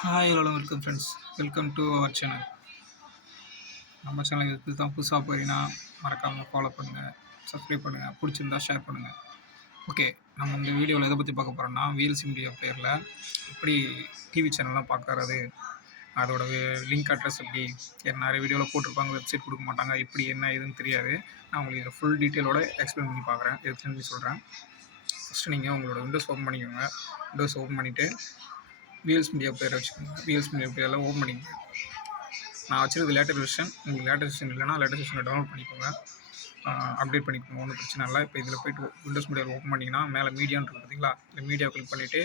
Hi hello welcome friends, welcome to our channel. நம்ம channel இதுக்கு தான் புதுசாக போகிறீங்கன்னா மறக்காமல் ஃபாலோ பண்ணுங்கள், சப்ஸ்கிரைப் பண்ணுங்கள், பிடிச்சிருந்தா ஷேர் பண்ணுங்கள். ஓகே, நம்ம இந்த வீடியோவில் எதை பற்றி பார்க்க போகிறோம்னா வீல்ஸ் இந்தியா பேரில் எப்படி டிவி சேனல்லாம் பார்க்கறது, அதோட லிங்க் அட்ரஸ் எப்படி நிறைய வீடியோவில் போட்டிருப்பாங்க, வெப்சைட் கொடுக்க மாட்டாங்க, எப்படி என்ன ஏதுன்னு தெரியாது. நான் உங்களுக்கு இதை ஃபுல் டீட்டெயிலோட எக்ஸ்பிளைன் பண்ணி பார்க்குறேன், எக்ஸ்பிளைன் பண்ணி சொல்கிறேன். ஃபஸ்ட்டு நீங்கள் உங்களோட விண்டோஸ் ஓப்பன் பண்ணிக்கோங்க. விண்டோஸ் ஓப்பன் பண்ணிவிட்டு வீல்ஸ் மீடியா பிளேயர் வச்சுக்கோங்க. வீல்ஸ் மீடியா பிளேயரில் ஓப்பன் பண்ணிக்கோங்க. நான் வச்சுருக்க லேட்டஸ்ட் வெர்ஷன், உங்களுக்கு லேட்டஸ்ட் வெர்ஷன் இல்லைனா லேட்டஸ்ட் வெர்ஷனை டவுன்லோட் பண்ணிக்கோங்க, அப்டேட் பண்ணிக்கோங்க, ஒன்றும் பிரச்சனை இல்லை. இப்போ இதில் போய்ட்டு விண்டோஸ் மீடியாவில் ஓப்பன் பண்ணிங்கன்னா மேலே மீடியான்னு இருக்குது பார்த்தீங்களா, இந்த மீடியா கிளிக் பண்ணிவிட்டு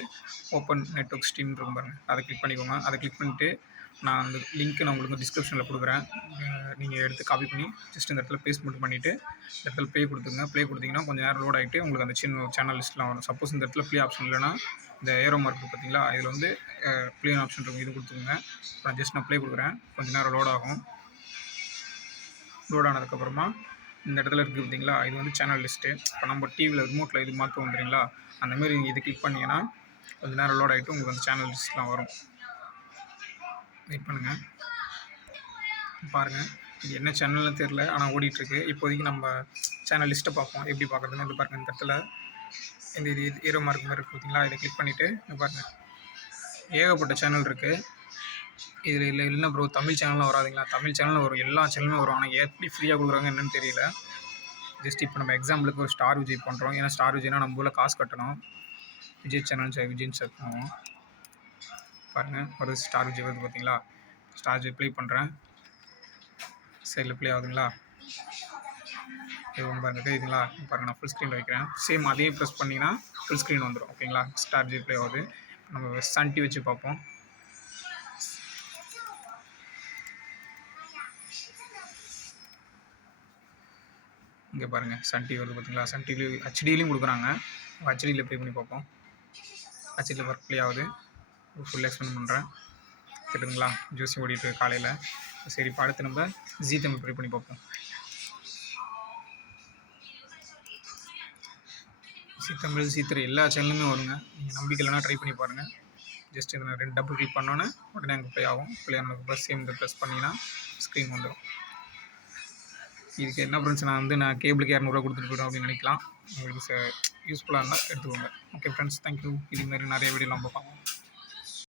ஓப்பன் நெட்வொர்க் ஸ்ட்ரீம் இருக்கும் பாருங்கள், அதை கிளிக் பண்ணிக்கோங்க. அதை கிளிக் பண்ணிவிட்டு நான் அந்த லிங்க்கு நான் உங்களுக்கு டிஸ்கிரிப்ஷனில் கொடுக்குறேன், நீங்கள் எடுத்து காப்பி பண்ணி ஜஸ்ட் இந்த இடத்துல பேஸ்ட் மட்டும் பண்ணிவிட்டு இந்த இடத்துல ப்ளே கொடுத்துங்க. ப்ளே கொடுத்தீங்கன்னா கொஞ்சம் நேரம் லோட் ஆகிட்டு உங்களுக்கு அந்த சின்ன சேனல் லிஸ்ட்லாம் வரும். சப்போஸ் இந்த இடத்துல ப்ளே ஆப்ஷன் இல்லைனா இந்த ஏரோ மார்க் பார்த்தீங்களா, இதில் வந்து ப்ளேன் ஆப்ஷன் இருக்கும், இது கொடுத்துருங்க. இப்போ நான் ஜஸ்ட் நான் ப்ளே கொடுக்குறேன், கொஞ்சம் நேரம் லோட் ஆகும். லோட் ஆனதுக்கப்புறமா இந்த இடத்துல இருக்குது பார்த்தீங்களா, இது வந்து சேனல் லிஸ்ட்டு. இப்போ நம்ம டிவியில் ரிமோட்டில் இது மாற்ற வந்துடுறீங்களா, அந்தமாரி நீங்கள் இதை கிளிக் பண்ணிங்கன்னா கொஞ்சம் நேரம் லோட் ஆகிட்டு உங்களுக்கு அந்த சேனல் லிஸ்ட்லாம் வரும். வெயிட் பண்ணுங்கள், பாருங்கள். இது என்ன சேனல்னு தெரில, ஆனால் ஓடிட்டுருக்கு. இப்போதைக்கு நம்ம சேனல் லிஸ்ட்டை பார்ப்போம், எப்படி பார்க்குறதுன்னு. இது பாருங்கள், இந்த இடத்துல இந்த இது ஏரோ மார்க் மாதிரி இருக்குது பார்த்தீங்களா, இதை கிளிக் பண்ணிவிட்டு இது பாருங்கள், ஏகப்பட்ட சேனல் இருக்குது. இதில் இல்லைன்னா ப்ரோ தமிழ் சேனல்லாம் வராதுங்களா, தமிழ் சேனலில் வரும், எல்லா சேனலுமே வரும். ஆனால் எப்படி ஃப்ரீயாக கொடுக்குறாங்க என்னன்னு தெரியல. ஜஸ்ட் இப்போ நம்ம எக்ஸாம்பிளுக்கு ஒரு ஸ்டார் விஜய் பண்ணுறோம், ஏன்னா ஸ்டார் விஜய்னா நம்ம ஊரில் காசு கட்டணும். விஜய் சேனல் விஜய்னு சர்ச் பண்ணுவோம். பாருங்கள், ஒரு ஸ்டார் விஜய் வருது பார்த்தீங்களா, ஸ்டார் விஜய் ப்ளே பண்ணுறேன், சைடில் ப்ளே ஆகுதுங்களா, இது பாருங்கள் தெரியுதுங்களா. பாருங்கள், நான் ஃபுல் ஸ்க்ரீனில் வைக்கிறேன். சேம் அதே ப்ரெஸ் பண்ணிங்கன்னா ஃபுல் ஸ்க்ரீன் வந்துடும். ஓகேங்களா, ஸ்டார் விஜய் ப்ளே ஆகுது. நம்ம சன் டிவி வச்சு பார்ப்போம். இங்கே பாருங்கள், சன் டிவி வருது பார்த்தீங்களா, சன் டிவி ஹெச்டிலையும் கொடுக்குறாங்க. ஹெச்டியில் ப்ளே பண்ணி பார்ப்போம். ஹெச்டியில் ஒர்க் ப்ளே ஆகுது. ஃபுல் எக்ஸ்பிளைன் பண்ணுறேன், கேட்டுங்களா. ஜோசி ஓடிட்டு காலையில். சரி, இப்போ அடுத்து நம்ம ஜீ தமிழ் ப்ளே பண்ணி பார்ப்போம். ஜீ தமிழ், ஜீ திரை எல்லா சேனலுமே வருங்க. நீங்கள் நம்பிக்கை இல்லைனா ட்ரை பண்ணி பாருங்கள். ஜஸ்ட் இதை 2 டபுள் கிளிக் பண்ணோன்னே உடனே அங்கே ப்ளே ஆகும். ப்ளே ஆனதுக்கு சேம் இந்த ப்ரெஸ் பண்ணிங்கன்னா ஸ்க்ரீன் வந்துடும். இதுக்கு என்ன ஃப்ரெண்ட்ஸ், நான் கேபிளுக்கு 200 கொடுத்துட்டு போய்டும் அப்படின்னு நினைக்கலாம். உங்களுக்கு யூஸ்ஃபுல்லாக இருந்தால் எடுத்துக்கோங்க. Okay friends, thank you. இதுமாரி நிறைய வீடியோ நம்ம பார்ப்போம்.